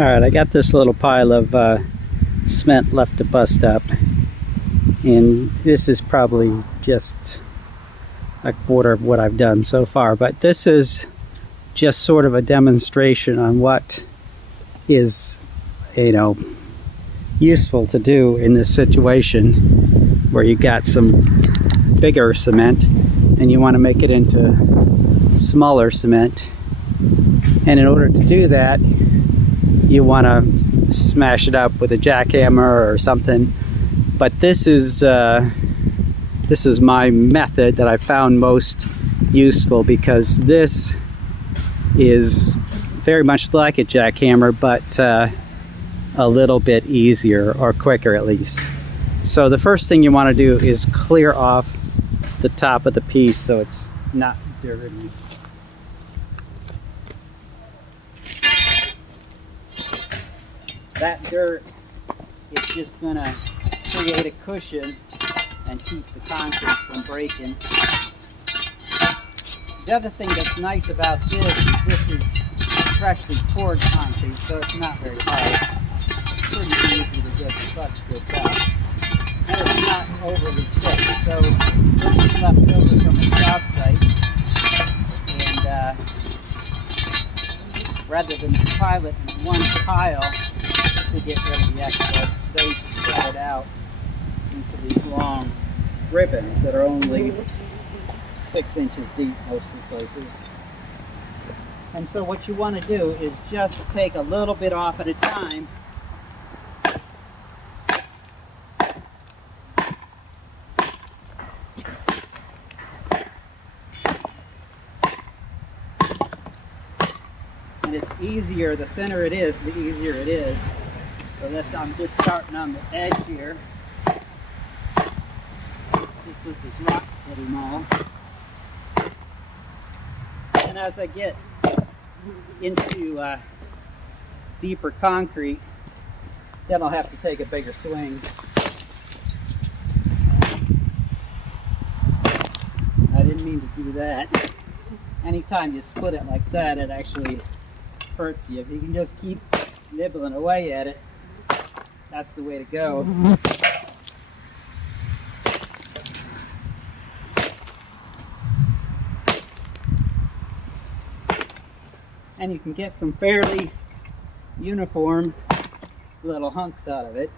Alright, I got this little pile of cement left to bust up, and this is probably just a quarter of what I've done so far, but this is just sort of a demonstration on what is, useful to do in this situation where you got some bigger cement and you want to make it into smaller cement. And in order to do that, you want to smash it up with a jackhammer or something. But this is my method that I found most useful, because this is very much like a jackhammer, but a little bit easier, or quicker at least. So the first thing you want to do is clear off the top of the piece so it's not dirty. That dirt is just going to create a cushion and keep the concrete from breaking. The other thing that's nice about this is this is freshly poured concrete, so it's not very hard. It's pretty easy to get the clutch with that. And it's not overly thick, so this is left over from the job site. And rather than pile it in one pile to get rid of the excess, they spread it out into these long ribbons that are only 6 inches deep most of the places. And so what you want to do is just take a little bit off at a time. And it's easier, the thinner it is, the easier it is. So this, I'm just starting on the edge here, just with this rock splitting maul. And as I get into deeper concrete, then I'll have to take a bigger swing. I didn't mean to do that. Anytime you split it like that, it actually hurts you. If you can just keep nibbling away at it, that's the way to go. And you can get some fairly uniform little hunks out of it.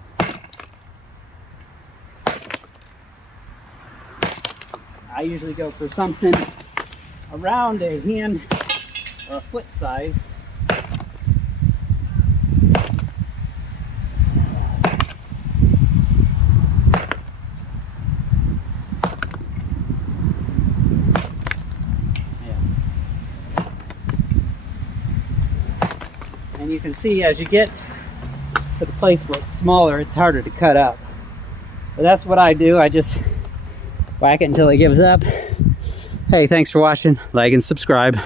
I usually go for something around a hand or a foot size. And you can see as you get to the place where it's smaller, it's harder to cut up. But that's what I do. I just whack it until it gives up. Hey, thanks for watching. Like and subscribe.